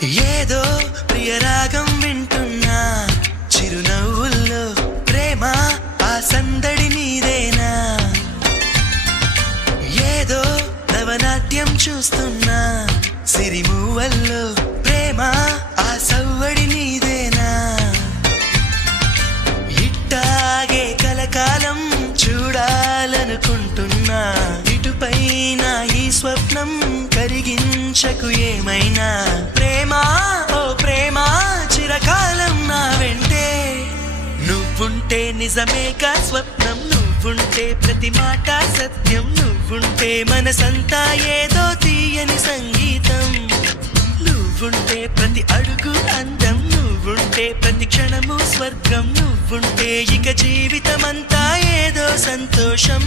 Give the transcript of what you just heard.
ఏదో ప్రియరాగం వింటున్నా చిరునవ్వుల్లో ప్రేమ ఆ సందడి నీదేనా ఏదో నవనాట్యం చూస్తున్నా సిరిమూవల్లో ప్రేమ ఆ సవ్వడి నీదేనా ఇట్టాగే కలకాలం చూడాలనుకుంటున్నా ఇటుపైన ఈ స్వప్నం కరిగించకు ఏమైనా ప్రేమ ఓ ప్రేమ చిరకాలం నా వెంటే నువ్వుంటే నిజమేగా స్వప్నం నువ్వుంటే ప్రతి మాట సత్యం నువ్వుంటే మనసంతా ఏదో తీయని సంగీతం నువ్వుంటే ప్రతి అడుగు అందం నువ్వుంటే ప్రతి క్షణము స్వర్గం నువ్వుంటే ఇక జీవితమంతా ఏదో సంతోషం